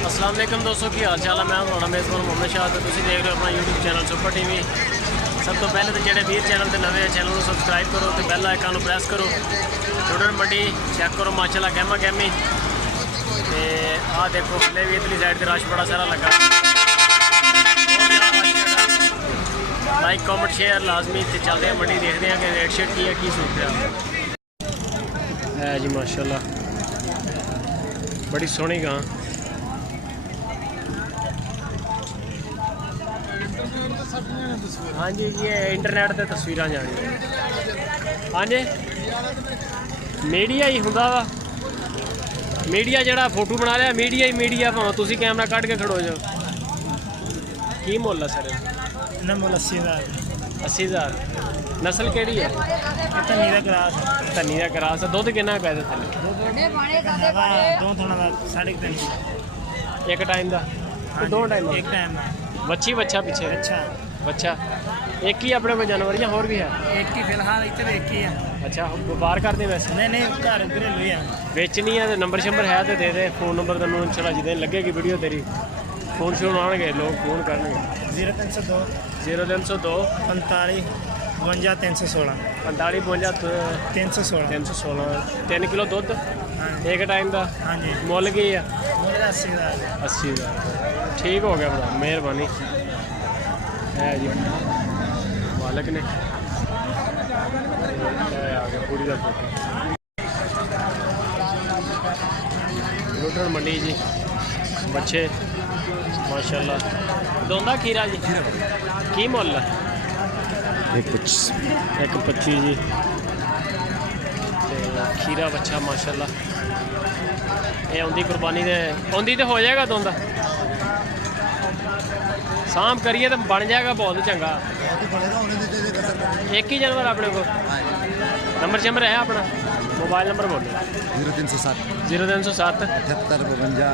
अस्सलाम वालेकुम दोस्तों, की हाल चाल है। मैं थोड़ा मेज़बान मोहम्मद शाह, तो तुम देख रहे हो अपना यूट्यूब चैनल सुपर टीवी। सब तो पहले तो जेडे वीर चैनल से नवे चैनल को सबसक्राइब करो तो बेल आइकन को प्रेस करो। टोटल मंडी चेक करो माशाल्लाह गहमा गहमी। तो आ देखो हले भी इतनी साइड से रश बड़ा सारा लगा। लाइक कॉमेंट शेयर लाजमी। तो चलते हैं मंडी, देखते हैं कि रेट शेट की है, की सूट है जी। माशाल्लाह बड़ी सोहनी गां। हाँ जी, ये इंटरनेट पर तस्वीर जानी। हाँ जी, मीडिया ही होंदा वा। मीडिया जड़ा फोटो बना लिया मीडिया ही मीडिया, भावें तुसी कैमरा कट के खड़ो जाओ। की मुल है सर? ना मुल 80,000। 80,000। नस्ल केड़ी है? धनी का क्रास। धनी का क्रास। दुध किन्ना पै दे थले? दो थोड़ा 3.5 एक टाइम का? दो टाइम? एक टाइम बच्ची बच्चा पीछे? अच्छा बच्चा एक ही अपने को जानवर या होर भी है? एक ही फिलहाल इतने एक ही है। अच्छा, व्यापार करते वैसे? नहीं घर घरेलू है। बेचनी है तो नंबर शंबर है तो दे दे। फोन नंबर तेन चला जिदे लगेगी वीडियो तेरी, फोन शोन आएंगे लोग फोन करेंगे। 0302 0302 45 52 316 45 52 316 316। 3 किलो दुध एक टाइम का? हाँ जी। मुल की है? मुल 80,000। 80,000। ठीक हो गया बता, मेहरबानी है जी। मालिक ने आ गया पूरी का लुटन मंडी जी। बच्चे माशाल्लाह। दोंदा खीरा जी की मुल है? 1.25 जी। खीरा बच्चा माशाल्लाह। ये आँदी कुर्बानी दे आँदी तो हो जाएगा दोंदा। शाम करिए तो बन जाएगा बहुत चंगा। एक ही जानवर अपने को? नंबर शंबर है अपना? मोबाइल नंबर बोलो। 0307 0307 78 52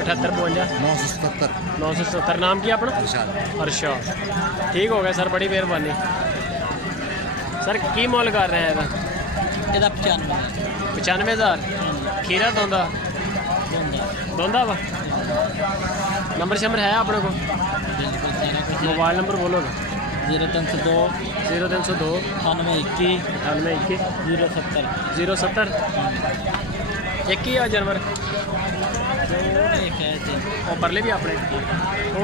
78 52 977 977। नाम क्या अपना? अरशाद। ठीक हो गया सर, बड़ी मेहरबानी सर। की मुल कर रहे हैं? 95,000। खीरा दोंदा? दोंदा वा। नंबर शंबर है अपने को? मोबाइल नंबर बोलो ना। 0302 0302 98 98 070 070। एक ही है जानवर? एक है जी। और परले भी अपने?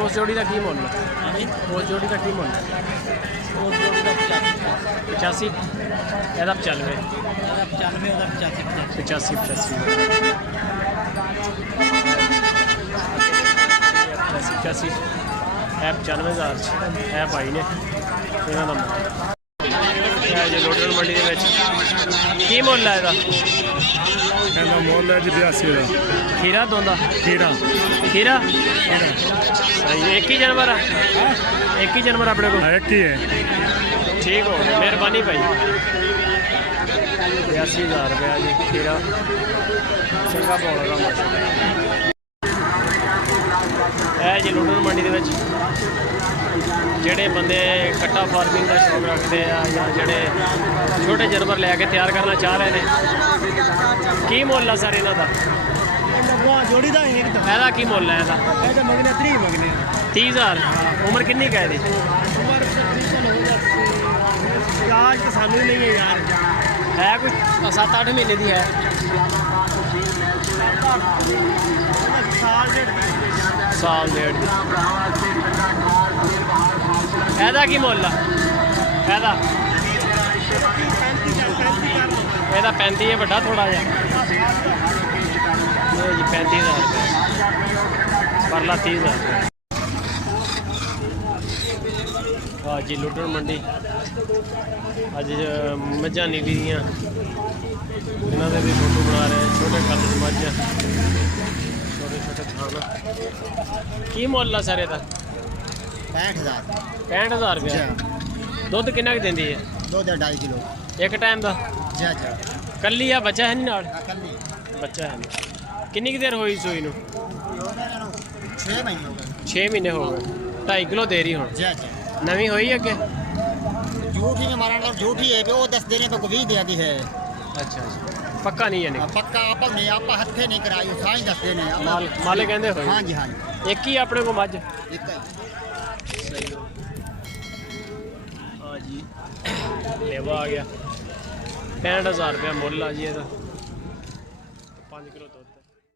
उस जोड़ी का की मुल? उस जोड़ी का की मुल? 85 या 95? 85 85 है। 95,000 है भाई ने इन्हों का जी। लोटन मंडी की मुल है? मुल है जी 82 का। खीरा दोंदा? खीरा खीरा सही। एक ही जानवर है? एक ही जानवर अपने को? एक ही है। ठीक हो गया, मेहरबानी भाई। 82,000 रुपया जी खीरा। चंगा बोल है जी। लुटन मंडी के जेडे बंदे कट्टा फार्मिंग का शौक रखते हैं या जेडे छोटे जानवर लैके तैयार करना चाह रहे हैं, की मुल है सर इन्हों का? जोड़ी का ਇਹਦਾ की मुल है? ਇਹਦਾ मंगने 30 मंगने 30,000। उम्र कितनी का है? आज तो सानू नहीं है यार। है कुछ 7-8 महीने की है? साल डेढ़। ਇਹਦਾ की मुल है? ਇਹਦਾ 35 है, बड़ा थोड़ा जा जी। 35,000 रुपये परला 30,000। हाँ जी लुटन मंडी अज मझां नीली दियाँ इन्हों के भी फोटो बना रहे हैं। छोटे कद मझ छोटे छोटे थान। की मुल है सर ਇਹਦਾ? 65,000। 65,000 रुपया। दुध किन्ना क देंदी है? 2.5 किलो एक टाइम का? जी अच्छा। कल्ली आ बच्चा है नहीं नाल? बच्चा है नहीं। कितनी की देर हुई सूई नूं? 6 महीने हो गए। 6 महीने हो गए। 2.5 किलो दे रही हूँ। जी अच्छा। नवी हुई अगे? झूठी में हमारा झूठी है वो 10 देने पे को 20 दे दी है। अच्छा अच्छा। ਪੱਕਾ ਨਹੀਂ ਯਾਨੀ ਪੱਕਾ ਆਪਾਂ ਨਹੀਂ, ਆਪਾਂ ਹੱਥੇ ਨਹੀਂ ਕਰਾਈ, ਸਾਂ ਹੀ ਦੱਸਦੇ ਨੇ ਆਪਾਂ। ਮਾਲੇ ਕਹਿੰਦੇ ਹੋਏ ਹਾਂਜੀ ਹਾਂਜੀ ਇੱਕ ਹੀ ਆਪਣੇ ਕੋਲ ਮੱਝ ਇੱਕ ਹੈ। ਸਹੀ ਆ ਜੀ ਲੇਵਾ ਆ ਗਿਆ 65000 ਰੁਪਇਆ ਮੁੱਲ ਆ ਜੀ ਇਹਦਾ 5 ਕਿਲੋ ਦੁੱਧ